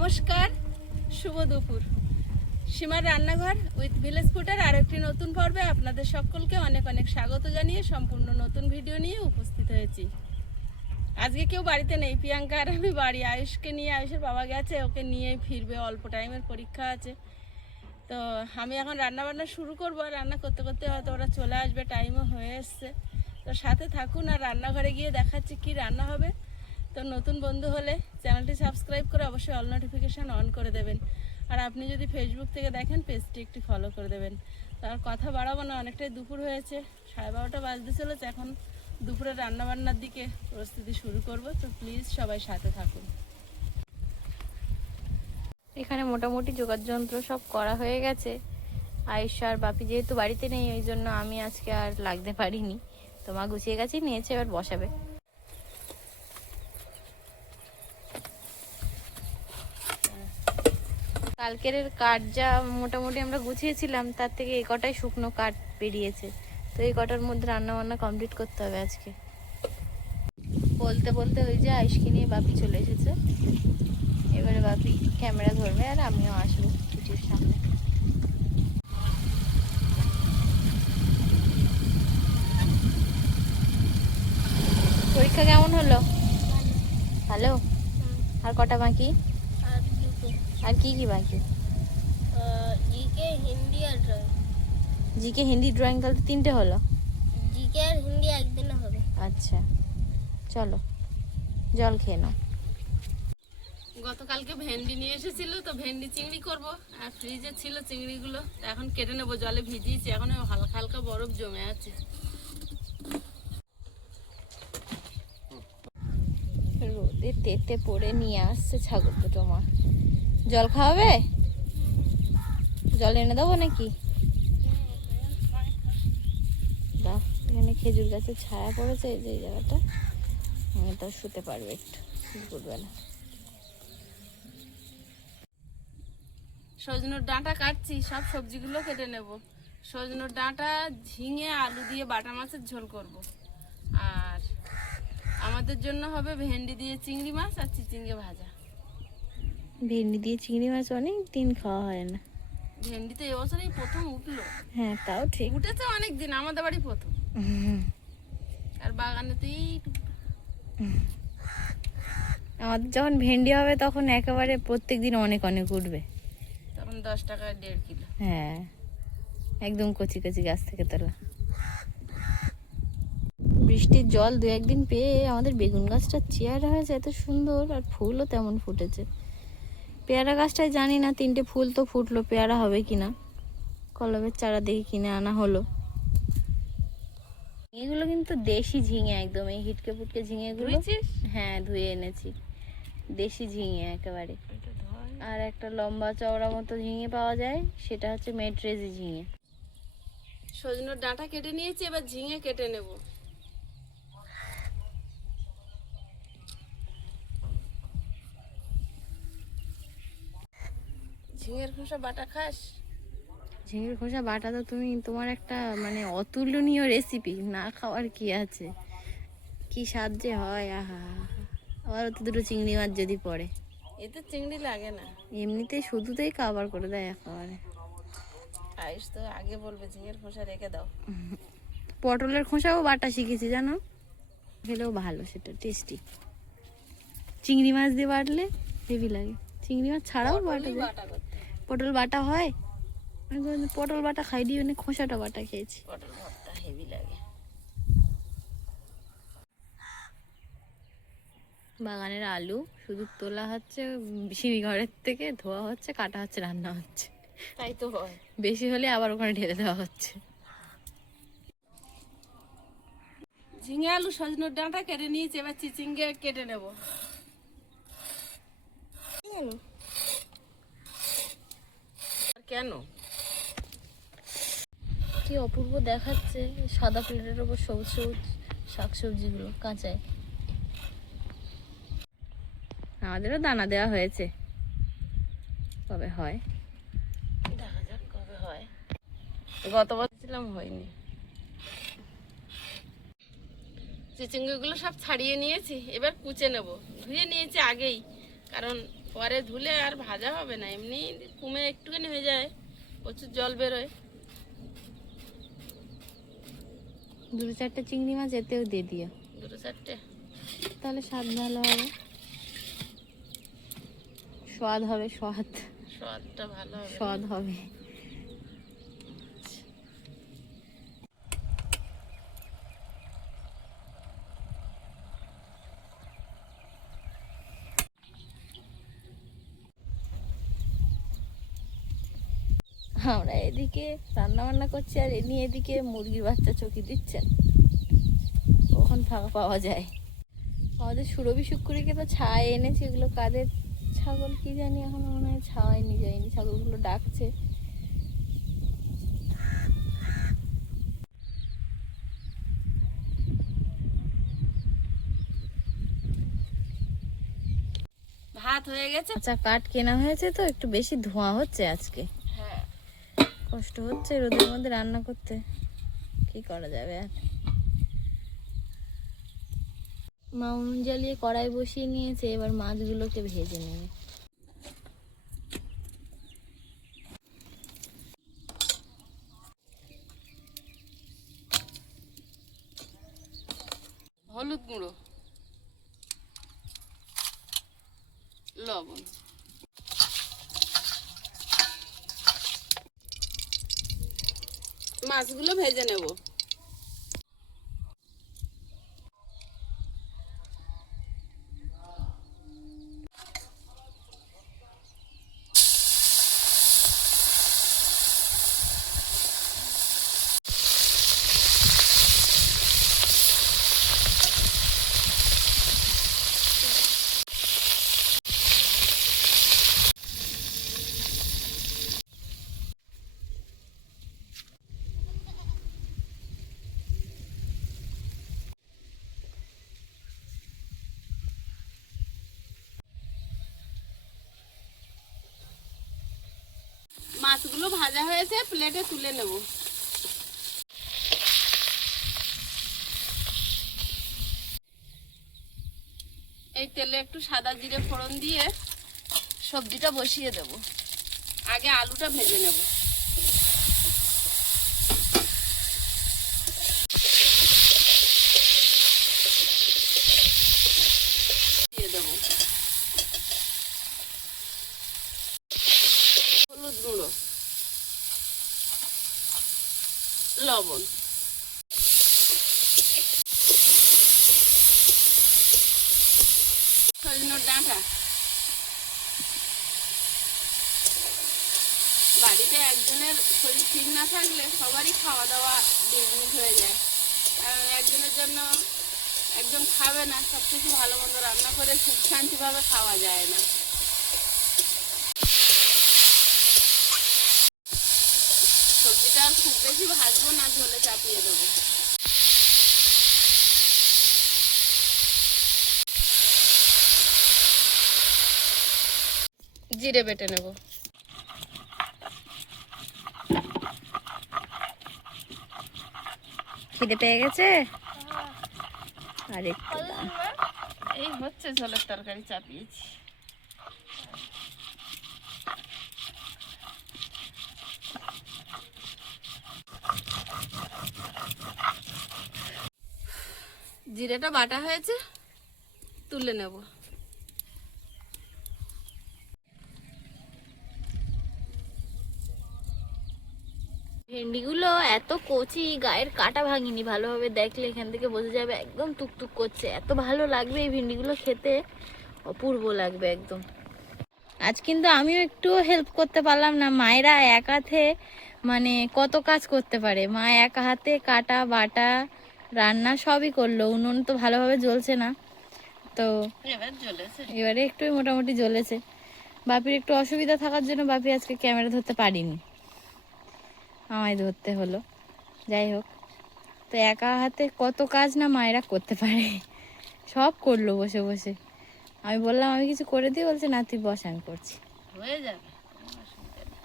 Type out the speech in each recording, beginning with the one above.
নমস্কার, শুভ দুপুর। সীমার রান্নাঘর উইথ ভিলেজ ফুডের আরেকটি নতুন পর্বে আপনাদের সকলকে অনেক অনেক স্বাগত জানিয়ে সম্পূর্ণ নতুন ভিডিও নিয়ে উপস্থিত হয়েছি। আজকে কেউ বাড়িতে নেই, প্রিয়াঙ্কা আর আমি বাড়ি। আয়ুষকে নিয়ে, আয়ুষের বাবা গেছে, ওকে নিয়ে ফিরবে, অল্প টাইমের পরীক্ষা আছে। তো আমি এখন রান্নাবান্না শুরু করবো, আর রান্না করতে করতে হয়তো ওরা চলে আসবে, টাইমও হয়ে এসছে। তো সাথে থাকুন, আর রান্নাঘরে গিয়ে দেখাচ্ছি কি রান্না হবে। তো নতুন বন্ধু হলে চ্যানেলটি সাবস্ক্রাইব করে অবশ্যই অল নোটিফিকেশান অন করে দেবেন। আর আপনি যদি ফেসবুক থেকে দেখেন, পেজটি একটি ফলো করে দেবেন। তার কথা বাড়াবো না, অনেকটাই দুপুর হয়েছে, 12:30 বাজতে চলেছে। এখন দুপুরে রান্নাবান্নার দিকে প্রস্তুতি শুরু করব। তো প্লিজ সবাই সাথে থাকুন। এখানে মোটামুটি যোগাযন্ত্র সব করা হয়ে গেছে। আয়ুষ আর বাপি যেহেতু বাড়িতে নেই, ওই জন্য আমি আজকে আর লাগতে পারিনি। তো মা গুছিয়ে গেছে, নিয়েছে, এবার বসাবে। কালকের কাঠ যা মোটামুটি আমরা গুছিয়েছিলাম, তার থেকে এই কটাই শুকনো কাঠ বেরিয়েছে। তো এই কটার মধ্যে রান্না বান্না কমপ্লিট করতে হবে আজকে। বলতে বলতে ওই যে আয়ুষকে নিয়ে বাপি চলে এসেছে। এবারে বাপি ক্যামেরা ধরবে, আর আমিও আসবো পিঠির সামনে। পরীক্ষা কেমন হলো? ভালো। আর কটা বাকি? আর কি কি বাকি? জিকে, হিন্দি আর ড্রয়িং। জিকে, হিন্দি, ড্রয়িং, তাহলে 3টে হলো। জিকে আর হিন্দি একদিনে হবে। আচ্ছা, চলো জল খেয়ে নাও। গতকালকে ভেন্ডি নিয়ে এসেছিল, তো ভেন্ডি চিংড়ি করব। আর ফ্রিজে ছিল চিংড়িগুলো, এখন কেটে নেবো। জলে ভিজিয়েছি, এখন হালকা হালকা বরফ জমে আছে। রোদে তেতে পড়ে নিয়ে আসছে ছাগল দুটো মা। জল খাওয়াবে? জল এনে দেবো নাকি? দাও, এখানে খেজুর গাছের ছায়া পড়েছে, এই যে এই জায়গাটা, তো শুতে পারবে একটু দুপুরবেলা। সজনের ডাঁটা কাটছি, সব সবজিগুলো কেটে নেব। সজনের ডাঁটা, ঝিঙে, আলু দিয়ে বাটা মাছের ঝোল করব। আর আমাদের জন্য হবে ভেন্ডি দিয়ে চিংড়ি মাছ আর চিচিঙ্গে ভাজা। ভেন্ডি দিয়ে চিংড়ি মাছ অনেক দিন খাওয়া হয় না। ভেন্ডি তো এবছরই প্রথম উঠলো। হ্যাঁ, তাও ঠিক, উঠেছে অনেক দিন, আমাদের বাড়ি প্রথম। আর বাগানেতেই আমাদের যখন ভেন্ডি হবে, তখন একেবারে প্রত্যেক দিন অনেক অনেক উঠবে। তখন 10 টাকায় 1.5 কিলো। হ্যাঁ, একদম কচি কচি গাছ থেকে তোলা। বৃষ্টির জল 2-1 দিন পেয়ে আমাদের বেগুন গাছটা চেয়ারা হয়েছে এত সুন্দর, আর ফুলও তেমন ফুটেছে। পেয়ারা গাছটায় জানি না, 3টে ফুল তো ফুটলো, পেয়ারা হবে কিনা। কলমের চারা দেখে কিনে আনা হলো। এগুলো কিন্তু দেশি ঝিঙে, একদম এই হিটকে ফুটকে ঝিঙেগুলো। হ্যাঁ, ধুয়ে এনেছি, দেশি ঝিঙে একেবারে। আর একটা লম্বা চওড়া মতো ঝিঙে পাওয়া যায়, সেটা হচ্ছে মেট্রেজি ঝিঙে। সজনের ডাঁটা কেটে নিয়েছি, এবার ঝিঙে কেটে নেব। ঝিঙের খোসা বাটা খাস? ঝিঙের খোসা বাটা তো তুমি, তোমার একটা মানে অতুলনীয় রেসিপি, না খাওয়ার কি আছে। কি স্বাদ যে হয়, আহা। আবার তো দুটো চিংড়ি মাছ যদি পড়ে, এতে চিংড়ি লাগে না, এমনিতেই শুধুতেই কাবার করে দেয় একেবারে। আয়ুষ তো আগে বলবে ঝিঙের খোসা রেখে দাও। পটলের খোসাও বাটা শিখেছি জানো, খেলেও ভালো, সেটা টেস্টি। চিংড়ি মাছ দিয়ে বাটলে হেভি লাগে। চিংড়ি মাছ ছাড়াও বাটা যায়। পটল বাটা হয়, পটল বাটা খাই দিই, মানে খোসাটা বাটা খেয়েছি। পটল ভর্তা হেভি লাগে। বাগানের আলু শুধু তোলা হচ্ছে সিঁড়ি ঘরের থেকে, ধোয়া হচ্ছে, কাটা হচ্ছে, রান্না হচ্ছে। তাই তো হয়, বেশি হলে আবার ওখানে ঢেলে দেওয়া হচ্ছে। ঝিঙে, আলু, সজনের ডাঁটা কেটে নিয়েছি, এবার চিচিঙ্গে কেটে নেব। কেন কি অপূর্ব দেখাচ্ছে সাদা প্লেটের ওপর সবুজ সবুজ শাকসবজিগুলো কাঁচায়। আমাদেরও দানা দেওয়া হয়েছে, কবে হয় দেখা যাক, কবে হয়। গতবার ছিলাম, হয়নি। চিচিঙ্গাগুলো সব ছাড়িয়ে নিয়েছি, এবার কুচে নেব। ধুয়ে নিয়েছি আগেই, কারণ পরে ধুলে আর ভাজা হবে না, এমনি কমে একটুখানি হয়ে যায়, প্রচুর জল বেরোয়। 2-4টে চিংড়ি মাছ এতেও দিয়ে দিও, 2-4টে। তাহলে স্বাদ ভালো হবে, স্বাদ হবে, স্বাদটা ভালো হবে। স্বাদ হবে। আমরা এদিকে রান্না বান্না করছি আর এনি এদিকে মুরগির বাচ্চা চকি দিচ্ছেন, কখন ফাঁকা পাওয়া যায়। আমাদের সুরভি শুক্কুরিকে তো ছায় এনেছি, এগুলো কাদের ছাগল কি জানি, এখন মনে হয় ছাওয়াই নিয়ে যায়নি, ছাগলগুলো ডাকছে। ভাত হয়ে গেছে। আচ্ছা, কাঠ কেনা হয়েছে তো একটু বেশি ধোঁয়া হচ্ছে আজকে, হ্যাঁ, কষ্ট হচ্ছে রোদের মধ্যে রান্না করতে, কি করা যাবে আর। মা উনুন জ্বালিয়ে কড়াই বসিয়ে নিয়েছে, এবার মাছগুলোকে ভেজে নেবে। হলুদ গুঁড়ো, লবণ, মাছগুলো ভেজে নেব। মাছগুলো ভাজা হয়েছে, প্লেটে তুলে নেব। এই তেলে একটু সাদা জিরে ফোড়ন দিয়ে সবজিটা বসিয়ে দেব। আগে আলুটা ভেজে নেব। দিয়ে দেব হলুদ গুঁড়ো, লবণ, সজনের ডাঁটা। বাড়িতে একজনের শরীর ঠিক না থাকলে সবারই খাওয়া দাওয়া বিঘ্নিত হয়ে যায়, কারণ একজনের জন্য একজন খাবে না, সব কিছু ভালো মন্দ রান্না করে সুখ শান্তিভাবে খাওয়া যায় না। সবজিটা আর খুব বেশি ভাজবো না, ঝোলে চাপিয়ে দেবো। জিরে বেটে নেব। খিদে পেয়ে গেছে, আর একটু এই হচ্ছে ঝোলের তরকারি চাপিয়েছি। জিরেটা বাটা হয়েছে, তুলে নেব। ভেন্ডিগুলো এত কচি, গায়ের কাটা ভাঙিনি, ভালোভাবে দেখলে এখান থেকে বোঝা যাবে, একদম টুকটুক করছে, এত ভালো লাগবে এই ভেন্ডিগুলো খেতে, অপূর্ব লাগবে একদম। আজ কিন্তু আমিও একটু হেল্প করতে পারলাম না, মায়েরা এক হাতে মানে কত কাজ করতে পারে, মা এক হাতে কাটা বাটা রান্না সবই করলো, উনুন তো ভালোভাবে জ্বলছে না, তো এবার জ্বলেছে, এবারে একটু মোটামুটি জ্বলেছে। বাপির একটু অসুবিধা থাকার জন্য বাপি আজকে ক্যামেরা ধরতে পারিনি, আমায় ধরতে হলো। যাই হোক, তো একা হাতে কত কাজ না মায়েরা করতে পারে, সব করলো বসে বসে। আমি বললাম আমি কিছু করে দিই, বলছে না তুই বস, আমি করছি। হয়ে যাবে, কোনো অসুবিধা নেই।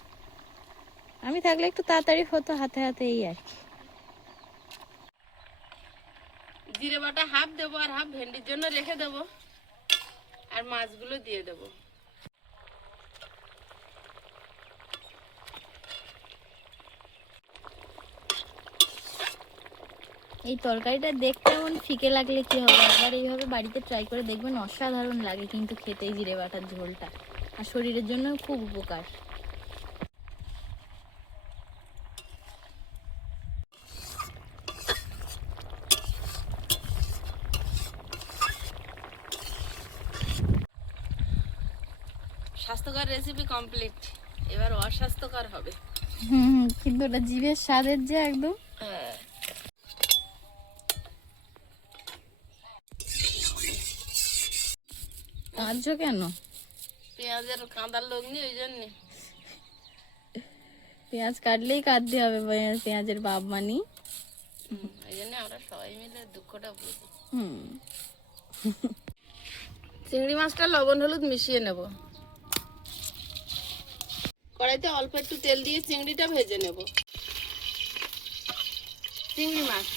আমি থাকলে একটু তাড়াতাড়ি হতো, হাতে হাতে, এই আর কি। জিরে বাটা হাফ দেবো আর হাফ ভেন্ডির জন্য রেখে দেবো, আর মাছগুলো দিয়ে দেবো। এই তরকারিটা দেখতে এমন ফিকে লাগলে কি হবে, একবার এইভাবে বাড়িতে ট্রাই করে দেখবেন, অসাধারণ লাগে কিন্তু খেতে এই জিরে বাটার ঝোলটা, আর শরীরের জন্য খুব উপকার। স্বাস্থ্যকর রেসিপি কমপ্লিট, এবার অস্বাস্থ্যকর হবে। কিন্তু ওটা জিভের স্বাদের যে একদম। কাঁদছো কেন? পেঁয়াজের কাঁদার লোক নেই, ওই জন্যে। পেঁয়াজ কাটলেই কাটতে হবে, পেঁয়াজের বাপ মানি। ওই জন্য আমরা সবাই মিলে দুঃখটা বুঝি। চিংড়ি মাছটা লবণ হলুদ মিশিয়ে নেব। কড়াইতে অল্প একটু তেল দিয়ে চিংড়িটা ভেজে নেব। চিংড়ি মাছ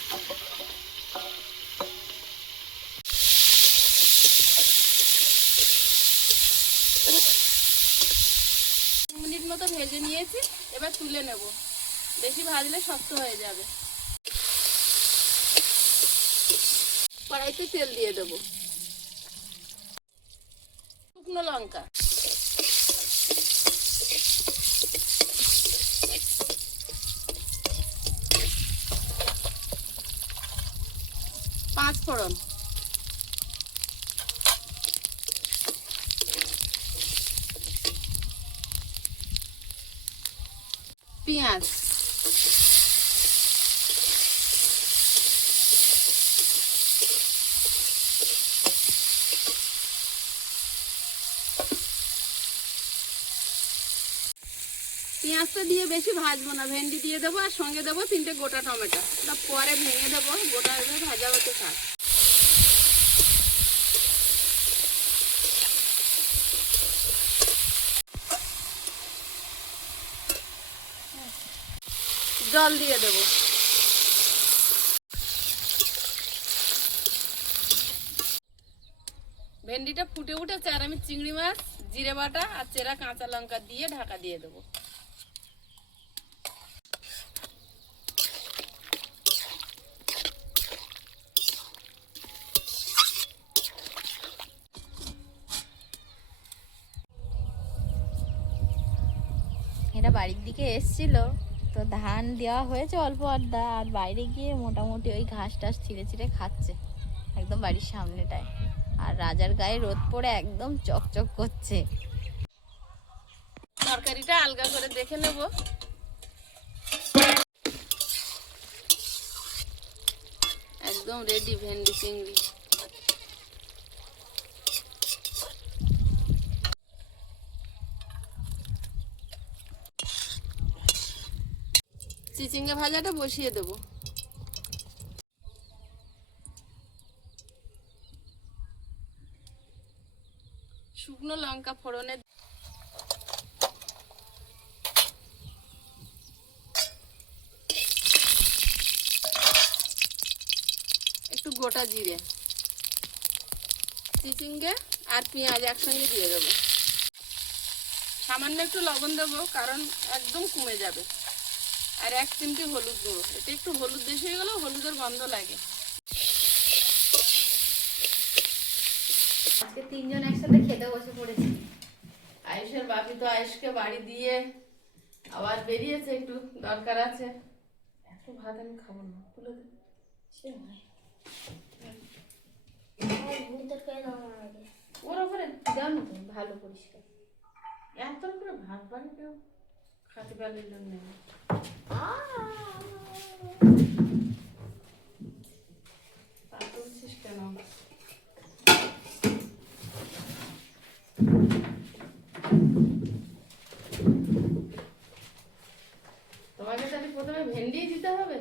মিনিট মতো ভেজে নিয়েছি, এবার তুলে নেব। বেশি ভাজলে শক্ত হয়ে যাবে। কড়াইতে তেল দিয়ে দেব, শুকনো লঙ্কা, পাঁচ ফোড়ন, পেঁয়াজ, পেঁয়াজটা দিয়ে বেশি ভাজবো না, ভেন্ডি দিয়ে দেবো আর সঙ্গে দেবো 3টে গোটা টমেটো। ওটা পরে ভেঙে দেবো, গোটা ভাজা হতে থাক। জল দিয়ে দেবো। ভেন্ডিটা ফুটে উঠেছে আর আমি চিংড়ি মাছ, জিরে বাটা আর চেরা কাঁচা লঙ্কা দিয়ে ঢাকা দিয়ে দেবো। এরা বাড়ির দিকে এসছিল, তো ধান দেওয়া হয়েছে অল্প আড্ডা, আর বাইরে গিয়ে মোটামুটি ওই ঘাস টাস ছিঁড়ে ছিঁড়ে খাচ্ছে একদম বাড়ির সামনেটায়। আর রাজার গায়ে রোদ পড়ে একদম চকচক করছে। তরকারিটা আলগা করে দেখে নেব। একদম রেডি ভেন্ডি চিংড়ি। চিচিঙ্গা ভাজাটা বসিয়ে দেবো। শুকনো লঙ্কা ফোড়নে একটু গোটা জিরে, চিচিঙ্গা আর পেঁয়াজ একসঙ্গে দিয়ে দেবো। সামান্য একটু লবণ দেবো, কারণ একদম কমে যাবে। আর 1 চিমটি হলুদ গুঁড়ো, এতে একটু হলুদ বেশি হয়ে গেলেও হলুদের গন্ধ লাগে। আজকে 3 জন একসাথে খেতে বসে পড়েছি। আয়ুষের বাপি তো আয়ুষকে বাড়ি দিয়ে আবার বেরিয়েছে, একটু দরকার আছে। এত ভাত আমি খাবো না, তুলে দে। ওর ওপরে দাও না, তুমি ভালো পরিষ্কার। এত করে ভাত বাড়ি কেউ খাতে পারলে নেই। তা তুলছিস কেন? তোমাকে তাহলে প্রথমে ভেন্ডি দিতে হবে।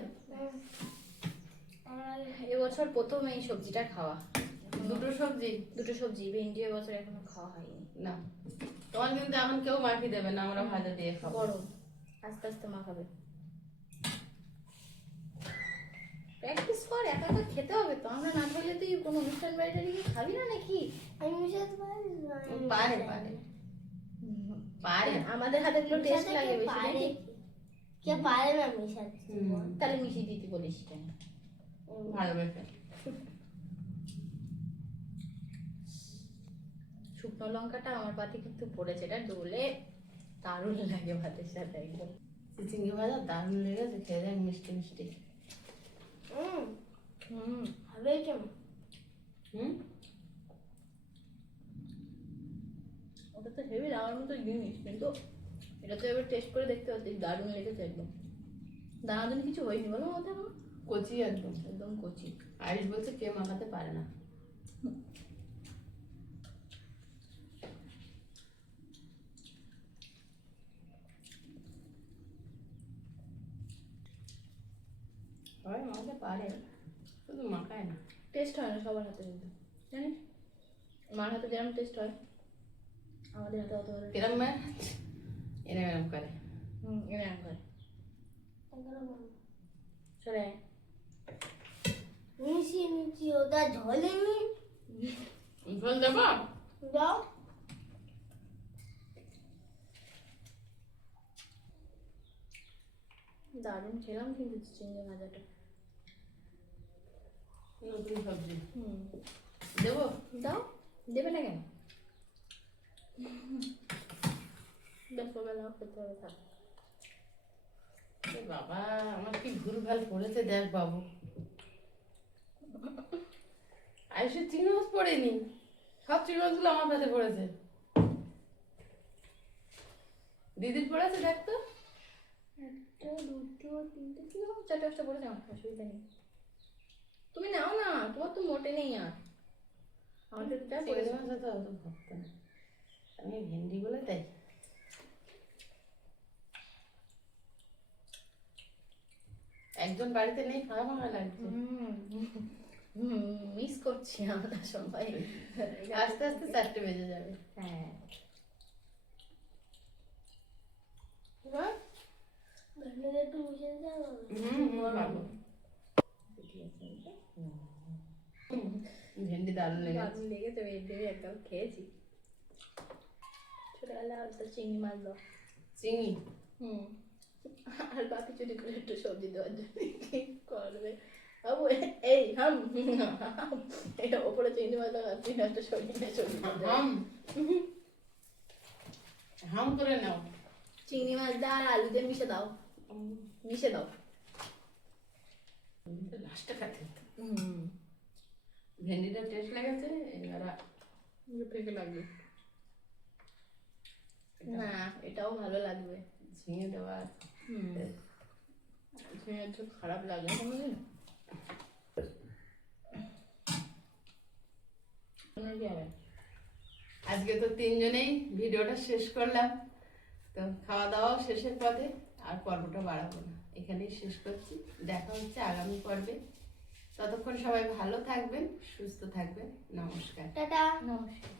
এবছর প্রথম এই সবজিটা খাওয়া। দুটো সবজি, ভেন্ডি এবছর এখনো খাওয়া হয়নি। না, তোমার কিন্তু এখন কেউ মাখি দেবে না, আমরা ভাজা দিয়ে খাবো। গরম আস্তে আস্তে মাখাবে। প্র্যাকটিস কর, একা একা খেতে হবে তো। আমরা না খেলে তুই কোনো অনুষ্ঠান বাড়িতে গিয়ে খাবি না নাকি? আমি মিশাতে পারি না। পারে আমাদের হাতে গুলো টেস্ট লাগে বেশি নাকি? কে পারে না মিশাতে? তাহলে মিশিয়ে দিতে বলিস কেন? ও ভালোবেসে। শুকনো লঙ্কাটা আমার পাতে কিন্তু পড়েছে, এটা ডোলে দারুণ লাগে ভাতের সাথে একদম। চিচিঙ্গি ভাজা দারুণ লেগেছে, খেয়ে দেখ মিষ্টি মিষ্টি। ভালো হয়েছে। ওটা তো হেভি লাগার মতো জিনিস, কিন্তু এটা তো এবার টেস্ট করে দেখতে পাচ্ছি, দারুণ লেগেছে একদম। দানাদানি কিছু হয়নি বলো ওটা এখন কচি একদম, একদম কচি। আইস বলছে কে মাখাতে পারে না। সবাই মাখাতে পারে, শুধু মাখায় না। টেস্ট হয় না সবার হাতে কিন্তু, জানিস মার হাতে যেরকম টেস্ট হয় আমাদের হাতে অত ভালো কিরম ম্যাম এনে ম্যাম করে। এরকম করে চলে আয়। মিশিয়ে মিশিয়ে ওটা ঝোলেনি। ঝোল দেবো? দাও। দারুণ খেলাম কিন্তু চিংড়ি ভাজাটা। নতুন সবজি হুম, দেবো? দাও, দেবে না কেন? বেলা খেতে হবে, থাক। এ বাবা, আমার কি ভুলভাল করেছে দেখ বাবু। আয়ুষের চিংড়ি মাছ পড়েনি, সব চিংড়ি মাছগুলো আমার কাছে পড়েছে। দিদির পড়েছে দেখ তো। একটা দুটো তিনটে তিনটে চারটে পাঁচটা পড়েছে, আমার অসুবিধা নেই। তুমি নাও না, তোমার তো মোটে নেই আর। আমাদের যা চিংড়ি পড়েছে মাছ তো অত ভক্ত না, আমি ভেন্ডি বলে তাই। একজন বাড়িতে নেই, ফাঁকা ফাঁকা লাগছে। মিস করছি আমরা সবাই। আস্তে আস্তে 4টে বেজে যাবে। হ্যাঁ, এবার ভেন্ডিটা একটু মিশিয়ে দাও। বাবু ভেন্ডি দারুণ লেগেছে। দারুণ লেগেছে, ভেবে একদম খেয়েছি। ছোটবেলা আর তো চিংড়ি মাছ দাও। চিংড়ি আর বাকি চুরি করে একটু সবজি দেওয়ার জন্য কি করবে বাবু? এই এটা ওপরে চিংড়ি মাছ দাও, আর তুই একটা সবজি নিয়ে সবজি হাম হাম করে নাও। চিংড়ি মাছ দাও আর আলু দিয়ে মিশে দাও, মিশে দাও। লাস্টে খাতে ভেন্ডিটা টেস্ট লেগেছে, এবার ফেঁকে লাগবে না, এটাও ভালো লাগবে। ঝিঙে দেওয়া। ঝিঙের ঝোল খারাপ লাগে না কোনোদিন। কি হবে? আজকে তো 3জনেই ভিডিওটা শেষ করলাম, তো খাওয়া দাওয়াও শেষের পথে, আর পর্বটা বাড়াবো না, এখানেই শেষ করছি। দেখা হচ্ছে আগামী পর্বে, ততক্ষণ সবাই ভালো থাকবেন, সুস্থ থাকবেন। নমস্কার। টাটা। নমস্কার।